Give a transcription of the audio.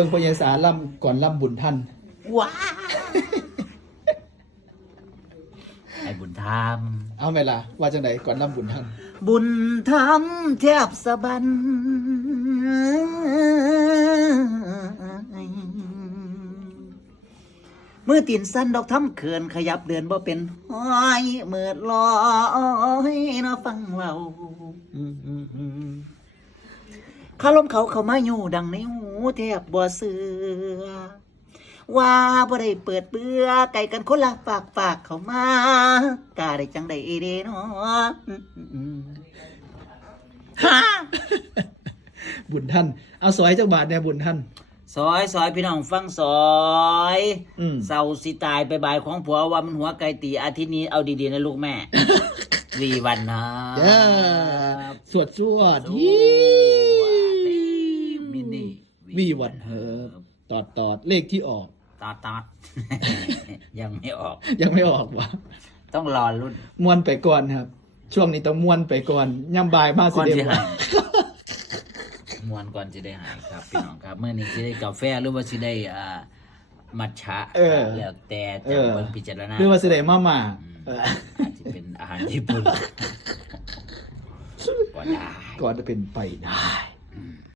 เบิ่งพญาสาล่ำก่อนล่ำบุญท่านว้าไอ้บุญธรรม เอาไหมล่ะว่าจังไดก่อนล่ำบุญท่านบุญธรรมแทบสะบันมือตีนสั้นดอกทำเขินขยับเดินบ่เป็นห้อยเมิดลอยเนาะฟังเว้าข้าลมเขาเข้ามาอยู่ดังในหู แทบบ่เสือว่าบ่ได้เปิดเบื่อไก่กันคนละฝากฝากเข้ามากาได้จังได้เด้เนาะฮะบุญท่าน เอาสอยจักบาทเนี่ยบุญท่านซอยซอยพี่น้องฟังซอยอืมเศร้าสิตายไปบายของผัวว่ามันหัวไก่ตีอาทิตย์นี้เอาดีๆนะลูกแม่ วีวันนะเย้สวดสวดสวดยี่มินี่ วีวันเหอตอดตอดเลขที่ออกตาตาดยังไม่ออก ยังไม่ออกวะต้องรอรุ่นมวนไปก่อนครับ ช่วงนี้ต้องมวนไปก่อนย่ำบายมากสิก่อนเดีจะยวหายมวนก่อนจะได้หายครับพี่น้องครับ เมื่อนี้จะได้กาแฟหรือว่าจะได้อ่ามัทฉะเออแล้วแต่เอจะอเบิ่งพิจารณาหรือว่าสิได้มามาเอออาจจะเป็นอาหารญี่ปุ่นก็ได้ก่อนจะเป็นไปได้